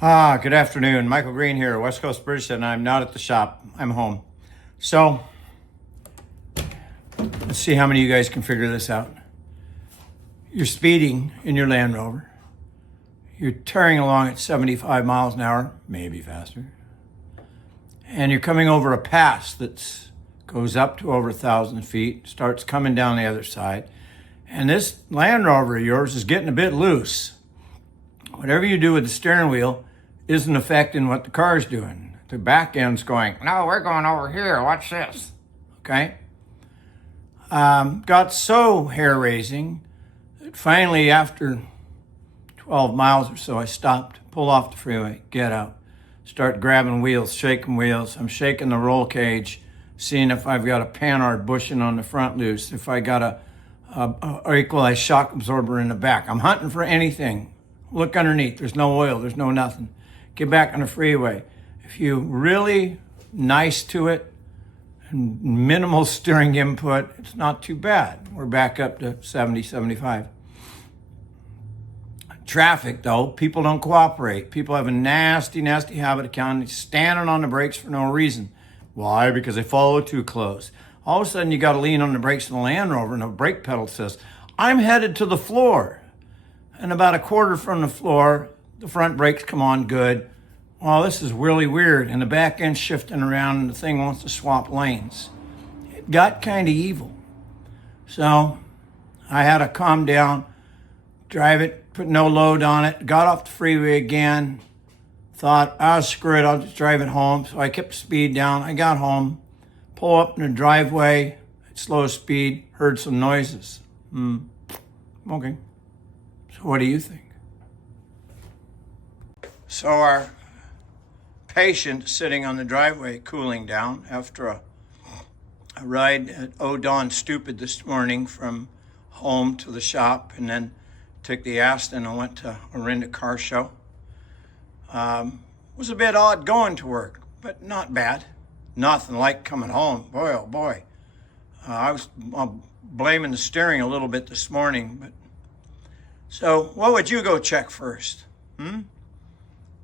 Good afternoon. Michael Green here, West Coast British, and I'm not at the shop. I'm home. So, let's see how many of you guys can figure this out. You're speeding in your Land Rover. You're tearing along at 75 miles an hour, maybe faster. And you're coming over a pass that goes up to over 1,000 feet, starts coming down the other side. And this Land Rover of yours is getting a bit loose. Whatever you do with the steering wheel isn't affecting what the car's doing. The back end's going, no, we're going over here, watch this, okay? Got so hair-raising that finally after 12 miles or so, I stopped, pull off the freeway, get out, start grabbing wheels, shaking wheels. I'm shaking the roll cage, seeing if I've got a panhard bushing on the front loose, if I got a equalized shock absorber in the back. I'm hunting for anything. Look underneath, there's no oil, there's no nothing. Get back on the freeway. If you really nice to it, and minimal steering input, it's not too bad. We're back up to 70, 75. Traffic though, people don't cooperate. People have a nasty, nasty habit of standing on the brakes for no reason. Why? Because they follow too close. All of a sudden you got to lean on the brakes of the Land Rover and the brake pedal says, I'm headed to the floor. And about a quarter from the floor, the front brakes come on good. Well, this is really weird. And the back end's shifting around and the thing wants to swap lanes. It got kind of evil. So I had to calm down, drive it, put no load on it, got off the freeway again, thought, screw it, I'll just drive it home. So I kept the speed down. I got home, pull up in the driveway at slow speed, heard some noises. Okay. So what do you think? So our patient sitting on the driveway cooling down after a ride at O'Dawn Stupid this morning from home to the shop, and then took the Aston and went to a rented car show. Was a bit odd going to work, but not bad. Nothing like coming home. Boy, oh boy. I was blaming the steering a little bit this morning, but so what would you go check first?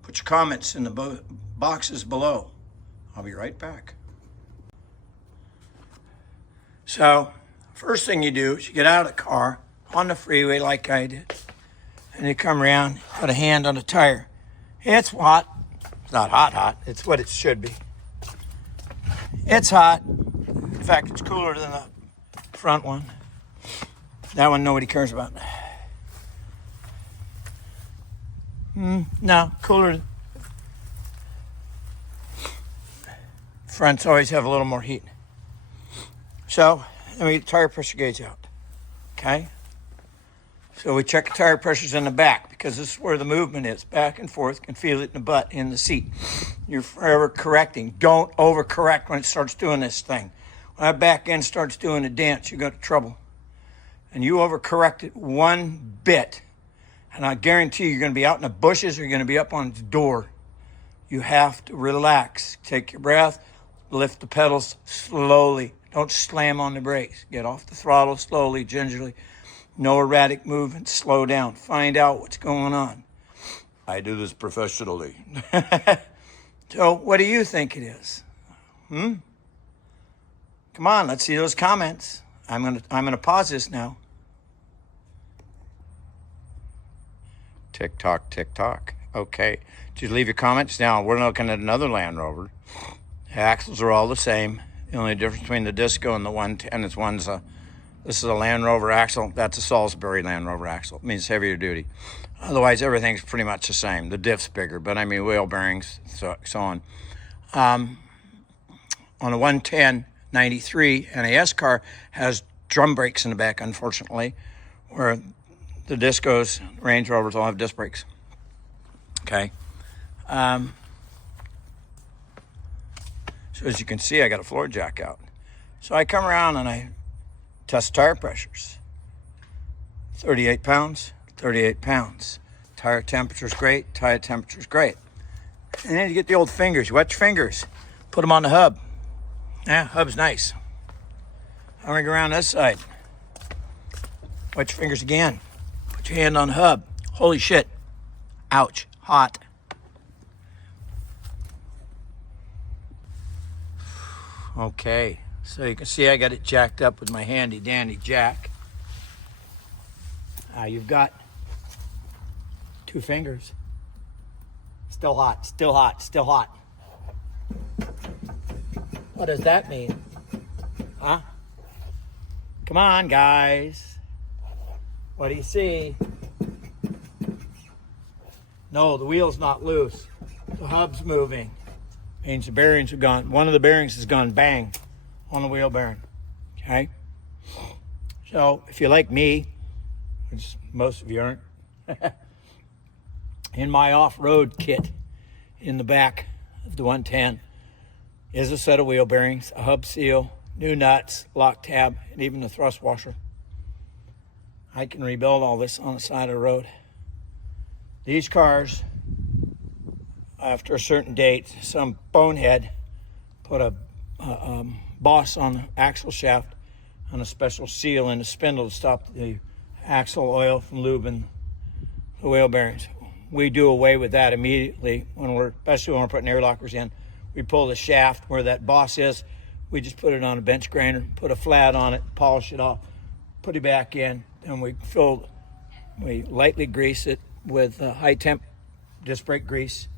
Put your comments in the boxes below. I'll be right back. So first thing you do is you get out of the car on the freeway like I did, and you come around, put a hand on the tire. It's hot. It's not hot, it's what it should be. It's hot. In fact, it's cooler than the front one. That one nobody cares about. No, cooler. Fronts always have a little more heat. So, let me get the tire pressure gauge out. Okay? So we check the tire pressures in the back because this is where the movement is. Back and forth, can feel it in the butt, in the seat. You're forever correcting. Don't overcorrect when it starts doing this thing. When that back end starts doing a dance, you got trouble. And you overcorrect it one bit, and I guarantee you're going to be out in the bushes or you're going to be up on the door. You have to relax. Take your breath. Lift the pedals slowly. Don't slam on the brakes. Get off the throttle slowly, gingerly. No erratic movement. Slow down. Find out what's going on. I do this professionally. So what do you think it is? Come on, let's see those comments. I'm gonna pause this now. Tick tock, tick tock. Okay. Did you leave your comments? Now we're looking at another Land Rover. The axles are all the same. The only difference between the Disco and the 110 is this is a Land Rover axle. That's a Salisbury Land Rover axle. It means heavier duty. Otherwise, everything's pretty much the same. The diff's bigger, but I mean wheel bearings, so on. On a 110 93 NAS car has drum brakes in the back, unfortunately, where the Discos, Range Rovers all have disc brakes. Okay. So as you can see, I got a floor jack out. So I come around and I test tire pressures. 38 pounds, 38 pounds. Tire temperature's great, tire temperature's great. And then you get the old fingers. You wet your fingers, put them on the hub. Yeah, hub's nice. I'm gonna go around this side. Wet your fingers again. Put your hand on the hub. Holy shit. Ouch, hot. Okay, so you can see I got it jacked up with my handy dandy jack. You've got 2 fingers. Still hot, still hot, still hot. What does that mean? Huh? Come on, guys. What do you see? No, the wheel's not loose. The hub's moving. Means the bearings have gone, one of the bearings has gone bang on the wheel bearing. Okay? So if you're like me, which most of you aren't, in my off-road kit in the back of the 110 is a set of wheel bearings, a hub seal, new nuts, lock tab, and even the thrust washer. I can rebuild all this on the side of the road. These cars, after a certain date, some bonehead put a boss on the axle shaft and a special seal in the spindle to stop the axle oil from lubing the wheel bearings. We do away with that immediately especially when we're putting air lockers in. We pull the shaft where that boss is. We just put it on a bench grinder, put a flat on it, polish it off, put it back in, and we lightly grease it with high temp disc brake grease,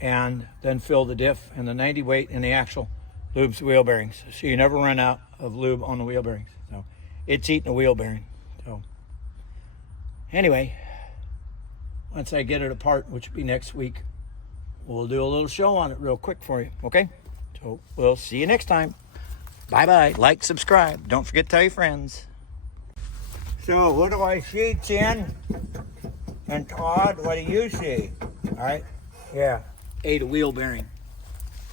and then fill the diff and the 90 weight in the axle lubes the wheel bearings. So you never run out of lube on the wheel bearings. So it's eating the wheel bearing. So anyway, once I get it apart, which will be next week, we'll do a little show on it real quick for you, okay? So we'll see you next time. Bye-bye. Like, subscribe. Don't forget to tell your friends. So what do I see, Jen? And Todd, what do you see? All right? Yeah. Ate a wheel bearing.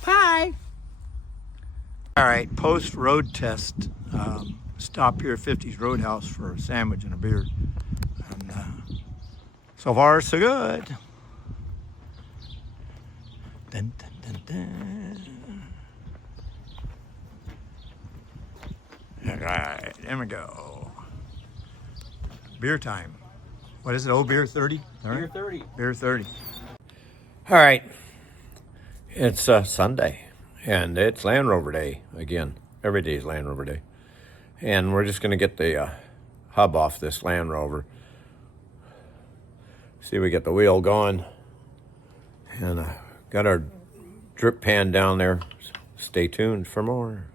Bye. All right, post-road test. Stop here at 50's Roadhouse for a sandwich and a beer. And so far, so good. Dun, dun, dun, dun. All right, there we go. Beer time. What is it? Oh, beer 30? All right. Beer 30. Beer 30. All right. It's Sunday, and it's Land Rover Day again. Every day is Land Rover Day. And we're just going to get the hub off this Land Rover. See, we get the wheel going. And got our drip pan down there. Stay tuned for more.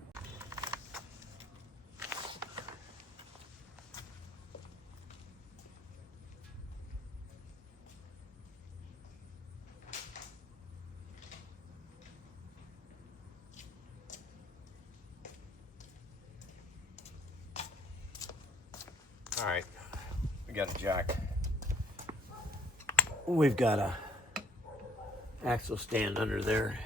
All right, we got a jack. We've got a axle stand under there.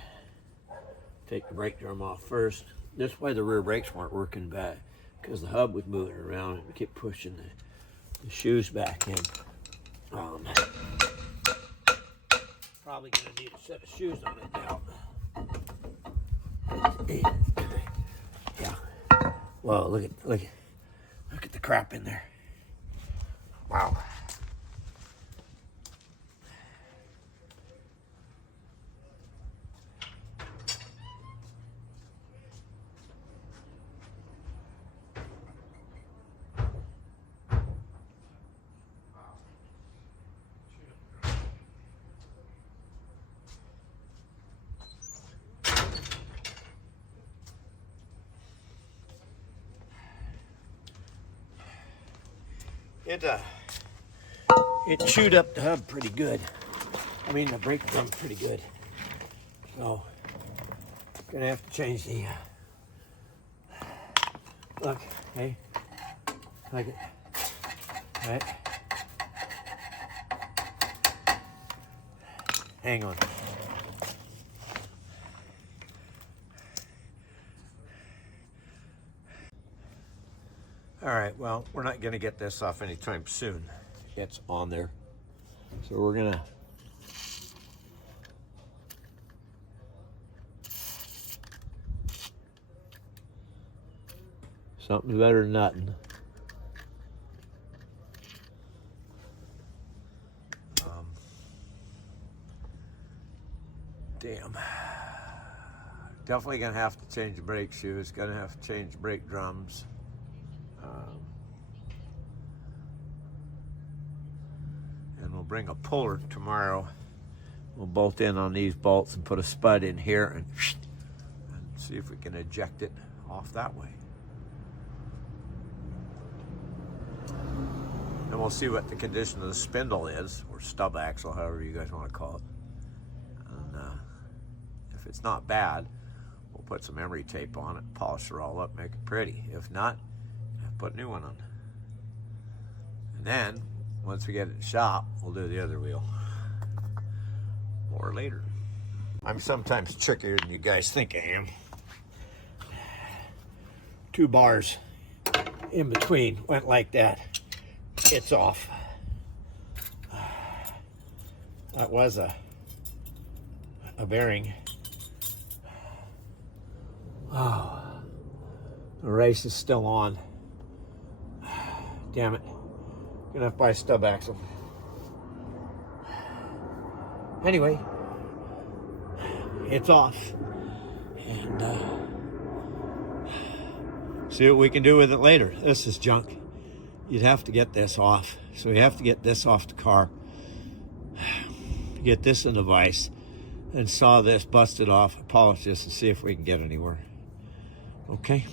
Take the brake drum off first. This way the rear brakes weren't working back because the hub was moving around and we kept pushing the shoes back in. Probably gonna need a set of shoes on it now. Yeah. Whoa, look at the crap in there. Wow. It chewed up the hub pretty good. I mean, the brake drum pretty good. So, gonna have to change the. Look, hey, like it, right? Hang on. All right, well, we're not going to get this off anytime soon. It's on there. So we're going to something's better than nothing. Definitely gonna have to change the brake shoes. Gonna have to change the brake drums. And we'll bring a puller tomorrow. We'll bolt in on these bolts and put a spud in here and see if we can eject it off that way. And we'll see what the condition of the spindle is, or stub axle, however you guys want to call it. And if it's not bad, we'll put some emery tape on it, polish it all up, make it pretty. If not, put a new one on. And then, once we get it in the shop, we'll do the other wheel. More later. I'm sometimes trickier than you guys think I am. 2 bars in between went like that. It's off. That was a bearing. Oh, the race is still on. Damn it. Gonna have to buy a stub axle. Anyway, it's off. And see what we can do with it later. This is junk. You'd have to get this off. So we have to get this off the car. Get this in the vise. And saw this, bust it off, polish this, and see if we can get anywhere. Okay?